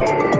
you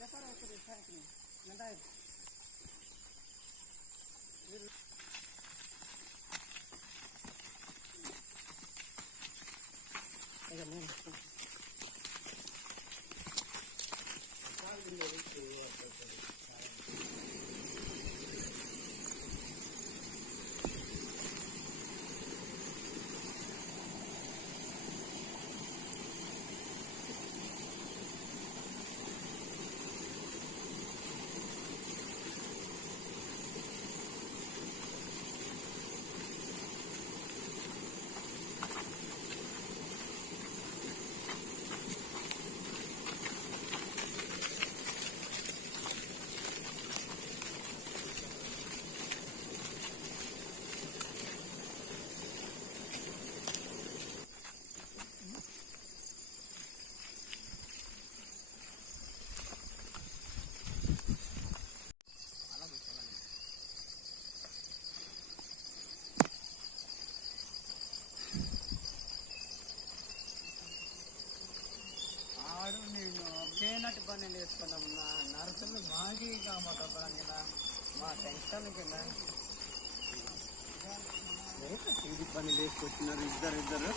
دفر وكده فاتني ما دايب ايه يا ماما పని చేసుకున్నాం మా నర్సులు మాకి మా డబ్బులం కింద మా టెన్షన్ కింద ఇది పని చేసుకొచ్చినారు ఇద్దరు ఇద్దరు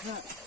Where's that?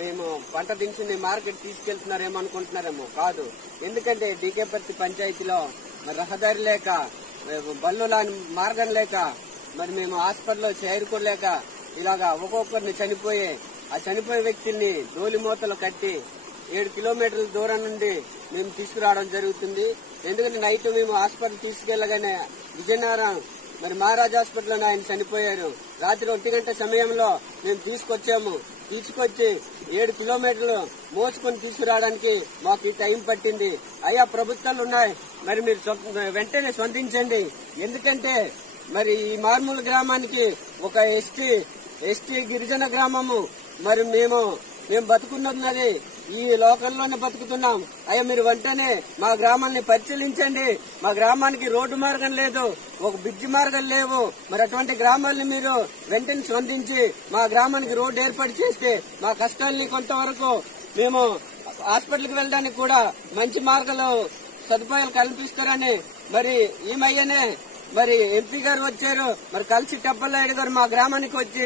మేము పంట దించింది మార్కెట్ తీసుకెళ్తున్నారేమో అనుకుంటున్నారేమో కాదు ఎందుకంటే డీకేపర్తి పంచాయతీలో రహదారి లేక బళ్ళు లాని మార్గం లేక మరి మేము హాస్పిటల్లో చేరుకోలేక ఇలాగా ఒక్కొక్కరిని చనిపోయే ఆ చనిపోయే వ్యక్తుల్ని మూతలు కట్టి ఏడు కిలోమీటర్ల దూరం నుండి మేము తీసుకురావడం జరుగుతుంది ఎందుకంటే నైట్ మేము హాస్పిటల్ తీసుకెళ్లగానే విజయనగరం మరి మహారాజ్ హాస్పిటల్లో ఆయన చనిపోయారు రాత్రి ఒంటి గంట సమయంలో మేము తీసుకొచ్చాము తీసుకొచ్చి ఏడు కిలోమీటర్లు మోసుకొని తీసుకురావడానికి మాకు ఈ టైం పట్టింది అయ్యా ప్రభుత్వాలు ఉన్నాయి మరి మీరు వెంటనే స్పందించండి ఎందుకంటే మరి ఈ మార్మూల గ్రామానికి ఒక ఎస్టీ ఎస్టీ గిరిజన గ్రామము మరి మేము మేము బతుకున్నది ఈ లోకల్లోనే బతుకుతున్నాం అయ్యా మీరు వెంటనే మా గ్రామాన్ని పరిశీలించండి మా గ్రామానికి రోడ్డు మార్గం లేదు ఒక బ్రిడ్జి మార్గం లేవు మరి అటువంటి గ్రామాలను మీరు వెంటనే స్పందించి మా గ్రామానికి రోడ్డు ఏర్పాటు చేస్తే మా కష్టాల్ని కొంతవరకు మేము హాస్పిటల్కి వెళ్ళడానికి కూడా మంచి మార్గాలు సదుపాయాలు కల్పిస్తారని మరి ఏమయ్యనే మరి ఎంపీ గారు వచ్చారు మరి కలిసి టప్పలనాయుడు గారు మా గ్రామానికి వచ్చి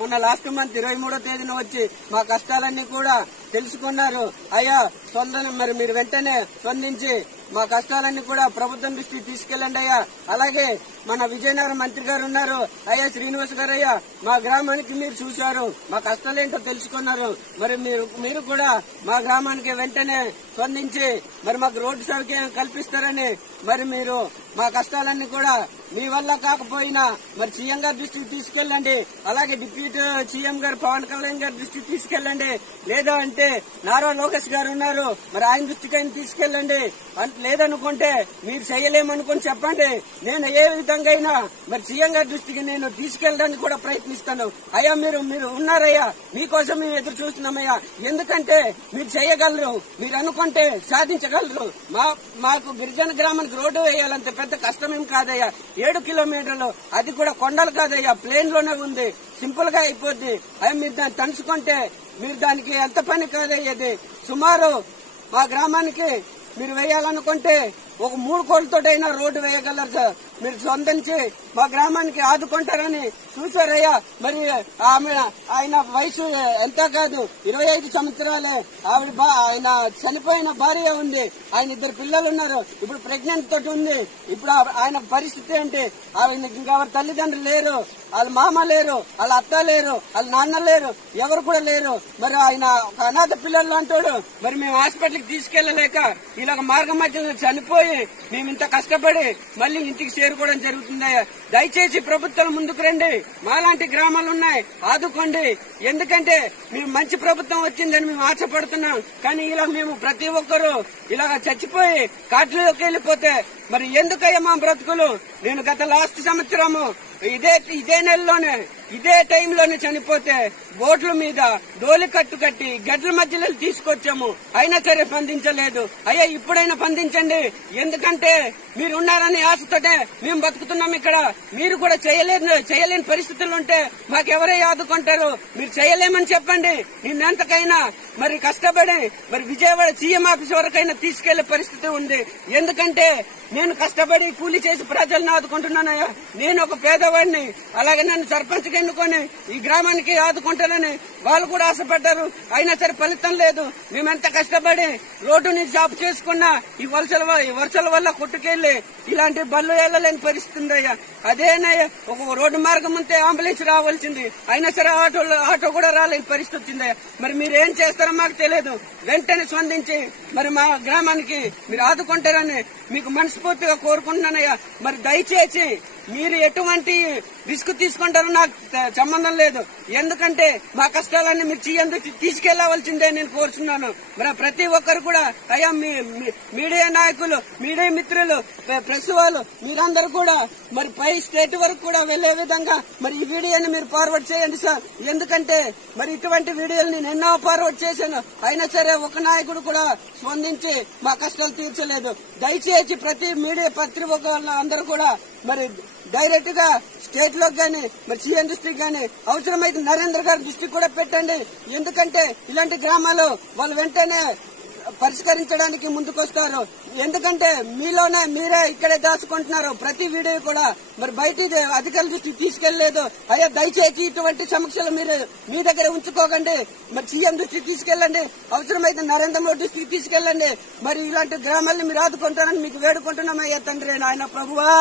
మొన్న లాస్ట్ మంత్ ఇరవై మూడో తేదీన వచ్చి మా కష్టాలన్నీ కూడా తెలుసుకున్నారు అయ్యా సొంత మరి మీరు వెంటనే స్పందించి మా కష్టాలన్నీ కూడా ప్రభుత్వం దృష్టికి తీసుకెళ్ళండి అయ్యా అలాగే మన విజయనగరం మంత్రి గారు ఉన్నారు అయ్యా శ్రీనివాస్ గారు అయ్యా మా గ్రామానికి మీరు చూశారు మా కష్టాలు ఏంటో తెలుసుకున్నారు మరి మీరు మీరు కూడా మా గ్రామానికి వెంటనే స్పందించి మరి మాకు రోడ్డు సౌకర్యం కల్పిస్తారని మరి మీరు మా కష్టాలన్నీ కూడా మీ వల్ల కాకపోయినా మరి సీఎం గారి దృష్టికి తీసుకెళ్ళండి అలాగే డిప్యూటీ సీఎం గారు పవన్ కళ్యాణ్ గారి దృష్టికి తీసుకెళ్ళండి లేదా అంటే నారా లోకేష్ గారు ఉన్నారు మరి ఆయన దృష్టికి ఆయన తీసుకెళ్ళండి లేదనుకుంటే మీరు చేయలేమనుకుని చెప్పండి నేను ఏ విధంగా అయినా మరి సీఎం గారి దృష్టికి నేను తీసుకెళ్ళడానికి కూడా ప్రయత్నిస్తాను అయ్యా మీరు మీరు ఉన్నారయ్యా మీకోసం మేము ఎదురు చూస్తున్నామయ్యా ఎందుకంటే మీరు చేయగలరు మీరు అనుకుంటే సాధించగలరు మా మాకు గిరిజన గ్రామానికి రోడ్డు వేయాలంత పెద్ద కష్టమేం కాదయ్యా ఏడు కిలోమీటర్లు అది కూడా కొండలు కాదయ్యా ప్లేన్ లోనే ఉంది సింపుల్ గా అయిపోద్ది అవి మీరు దాన్ని తలుచుకుంటే మీరు దానికి ఎంత పని కాదయ్యేది సుమారు మా గ్రామానికి మీరు వేయాలనుకుంటే ఒక మూడు అయినా రోడ్డు వేయగలరు సార్ మీరు స్పందించి మా గ్రామానికి ఆదుకుంటారని చూసారయ్యా మరి ఆమె ఆయన వయసు ఎంత కాదు ఇరవై ఐదు సంవత్సరాలే ఆవిడ ఆయన చనిపోయిన భార్య ఉంది ఆయన ఇద్దరు పిల్లలు ఉన్నారు ఇప్పుడు ప్రెగ్నెంట్ తోటి ఉంది ఇప్పుడు ఆయన పరిస్థితి ఏంటి ఆవిడ ఇంకా తల్లిదండ్రులు లేరు వాళ్ళ మామ లేరు వాళ్ళ అత్త లేరు వాళ్ళ నాన్న లేరు ఎవరు కూడా లేరు మరి ఆయన ఒక అనాథ పిల్లలు అంటాడు మరి మేము హాస్పిటల్కి తీసుకెళ్లలేక ఇలా మార్గం మధ్యలో చనిపోయి మేము ఇంత కష్టపడి మళ్ళీ ఇంటికి చేరుకోవడం జరుగుతుంది దయచేసి ప్రభుత్వం ముందుకు రండి మాలాంటి గ్రామాలు ఉన్నాయి ఆదుకోండి ఎందుకంటే మేము మంచి ప్రభుత్వం వచ్చిందని మేము ఆశపడుతున్నాం కానీ ఇలా మేము ప్రతి ఒక్కరూ ఇలాగ చచ్చిపోయి కాట్లలోకి వెళ్ళిపోతే మరి ఎందుకయ్యా మా బ్రతుకులు నేను గత లాస్ట్ సంవత్సరము ఇదే ఇదే నెలలోనే ఇదే టైంలోనే చనిపోతే బోట్ల మీద డోలి కట్టు కట్టి గడ్ల మధ్యలో తీసుకొచ్చాము అయినా సరే పందించలేదు అయ్యా ఇప్పుడైనా పందించండి ఎందుకంటే మీరున్నారనే ఆశతోటే మేము బతుకుతున్నాం ఇక్కడ మీరు కూడా చేయలేని చేయలేని పరిస్థితులు ఉంటే మాకెవరే ఆదుకుంటారు మీరు చేయలేమని చెప్పండి నిన్నెంతకైనా మరి కష్టపడి మరి విజయవాడ సీఎం ఆఫీస్ వరకైనా తీసుకెళ్లే పరిస్థితి ఉంది ఎందుకంటే నేను కష్టపడి కూలీ చేసి ప్రజలను ఆదుకుంటున్నాను నేను ఒక పేదవాడిని అలాగే నన్ను సర్పంచ్ ఎన్నుకొని ఈ గ్రామానికి ఆదుకుంటానని వాళ్ళు కూడా ఆశపడ్డారు అయినా సరే ఫలితం లేదు మేమెంత కష్టపడి రోడ్డుని జాబ్ చేసుకున్నా ఈ వలసల వరుసల వల్ల కొట్టుకెళ్లి ఇలాంటి బళ్ళు వెళ్ళలేని పరిస్థితి ఉందయ్యా అదేనయ్య ఒక రోడ్డు మార్గం ఉంటే అంబులెన్స్ రావాల్సింది అయినా సరే ఆటో ఆటో కూడా రాలేని పరిస్థితి వచ్చింది మరి మీరు ఏం చేస్తారో మాకు తెలియదు వెంటనే స్పందించి మరి మా గ్రామానికి మీరు ఆదుకుంటారని మీకు మనస్ఫూర్తిగా కోరుకుంటున్నానయ్యా మరి దయచేసి మీరు ఎటువంటి రిస్క్ తీసుకుంటారు నాకు సంబంధం లేదు ఎందుకంటే మా కష్టాలన్నీ మీరు చేయందుకు తీసుకెళ్లవలసిందే నేను కోరుతున్నాను మరి ప్రతి ఒక్కరు కూడా అయ్యా మీ మీడియా నాయకులు మీడియా మిత్రులు ప్రెస్ వాళ్ళు మీరందరూ కూడా మరి పై స్టేట్ వరకు కూడా వెళ్లే విధంగా మరి ఈ వీడియోని మీరు ఫార్వర్డ్ చేయండి సార్ ఎందుకంటే మరి ఇటువంటి వీడియోలు నేను ఎన్నో ఫార్వర్డ్ చేశాను అయినా సరే ఒక నాయకుడు కూడా స్పందించి మా కష్టాలు తీర్చలేదు దయచేసి ప్రతి మీడియా పత్రిక అందరూ కూడా మరి డైరెక్ట్ గా స్టేట్ లో గానీ మరి సీఎం డిస్టిక్ గానీ అవసరమైతే నరేంద్ర గారి దృష్టికి కూడా పెట్టండి ఎందుకంటే ఇలాంటి గ్రామాలు వాళ్ళు వెంటనే పరిష్కరించడానికి ముందుకొస్తారు ఎందుకంటే మీలోనే మీరే ఇక్కడే దాచుకుంటున్నారు ప్రతి వీడియో కూడా మరి బయట అధికారుల దృష్టికి తీసుకెళ్లలేదు అయ్యా దయచేసి ఇటువంటి సమస్యలు మీరు మీ దగ్గర ఉంచుకోకండి మరి సీఎం దృష్టికి తీసుకెళ్ళండి అవసరమైతే నరేంద్ర మోడీ దృష్టికి తీసుకెళ్ళండి మరి ఇలాంటి గ్రామాలను మీరు ఆదుకుంటారని మీకు వేడుకుంటున్నాం అయ్యా తండ్రి నాయన ప్రభువా